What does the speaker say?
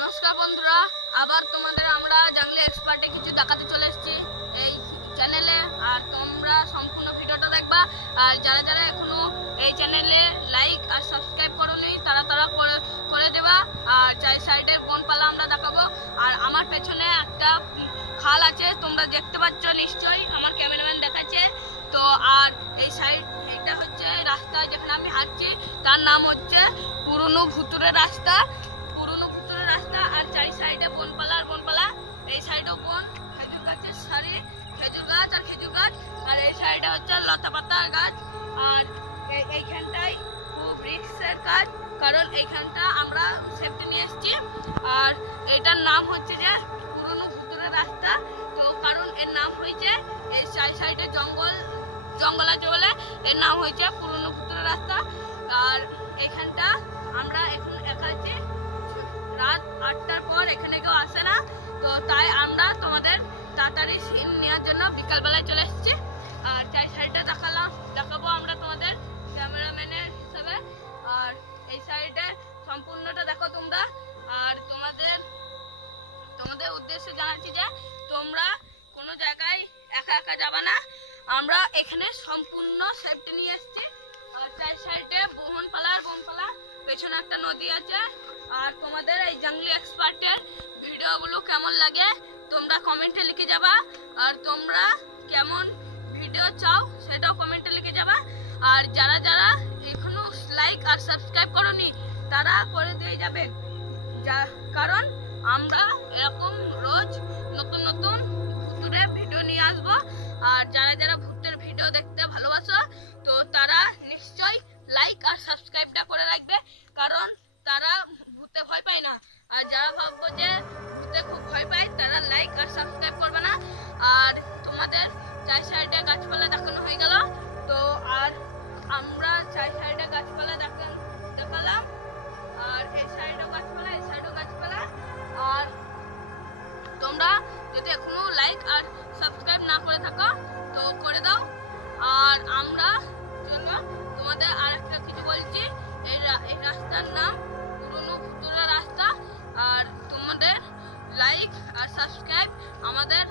নমস্কার বন্ধুরা, আবার তোমাদের আমরা জাংলি এক্সপার্টে কিছু দেখাতে চলে এসেছি এই চ্যানেলে। আর তোমরা সম্পূর্ণ ভিডিওটা দেখবা। আর যারা যারা এখনো এই চ্যানেলে লাইক আর সাবস্ক্রাইব করোনি তারা করে দেবা। আর চাই সাইডের বনপালা আমরা দেখাবো। আর আমার পেছনে একটা খাল আছে, তোমরা দেখতে পাচ্ছ নিশ্চয়ই, আমার ক্যামেরাম্যান দেখাচ্ছে। তো আর এই সাইড এটা হচ্ছে রাস্তা যেখানে আমি হাঁটছি, তার নাম হচ্ছে পুরনো ভুতুরে রাস্তা। আর চারি সাইডে বনপালা, এই সাইডেও বন, খেজুর গাছের সারি, খেজুর গাছ আর খেজুর গাছ। আর এই সাইডে হচ্ছে লতা পাতা গাছ। আর এইখানটাই খুব রিস্কের কাজ, কারণ এইখানটা আমরা সেফটি নিয়ে এসেছি। আর এটার নাম হচ্ছে যে পুরনো ভুতুরে রাস্তা। তো কারণ এর নাম হয়েছে এই চারি সাইডে জঙ্গল আছে বলে এর নাম হয়েছে পুরনো ভুতুরে রাস্তা। আর এইখানটা আমরা এখন একা আছি, রাত 8টার পর এখানে কেউ আসে না। তো তাই আমরা তোমাদের তাড়াতাড়ি সিন নেওয়ার জন্য বিকালবেলায় চলে এসেছি। আর চাই সাইডটা দেখাবো আমরা তোমাদের ক্যামেরাম্যানের হিসেবে। আর এই সাইডে সম্পূর্ণটা দেখো তোমরা। আর তোমাদের উদ্দেশ্যে জানাচ্ছি যে তোমরা কোনো জায়গায় একা একা যাবা না, আমরা এখানে সম্পূর্ণ সেফটি নিয়ে এসেছি। আর চাই সাইডে বনপালা, পেছনে একটা নদী আছে। আর তোমাদের এই জাংলি এক্সপার্টের ভিডিওগুলো কেমন লাগে তোমরা কমেন্টে লিখে যাবা। আর তোমরা কেমন ভিডিও চাও সেটাও কমেন্টে লিখে যাবা। আর যারা যারা এখনো লাইক আর সাবস্ক্রাইব করোনি তারা করে দিয়ে যাবেন, কারণ আমরা এরকম রোজ নতুন নতুন ভূতের ভিডিও নিয়ে আসবো। আর যারা যারা ভূতের ভিডিও দেখতে ভালোবাসো তো তারা নিশ্চয়ই লাইক আর সাবস্ক্রাইবটা করে রাখবে, কারণ তারা ভূতে ভয় পায় না। আর যারা ভাববো যে ভূতে খুব ভয় পায় তারা লাইক আর সাবস্ক্রাইব করবে না। আর তোমাদের চাই সাইডে গাছপালা দেখানো হয়ে গেল। তো আর আমরা চাই সাইডে গাছপালা দেখালাম। আর এই সাইডেও গাছপালা, এই সাইডেও গাছপালা। আর তোমরা যদি এখনো লাইক আর সাবস্ক্রাইব না করে থাকো তো করে দাও। আর আমরা চলো তোমাদের আর একটা কিছু বলছি, এই রাস্তার নাম পুরনো ভুতুরে রাস্তা। আর তোমাদের লাইক আর সাবস্ক্রাইব আমাদের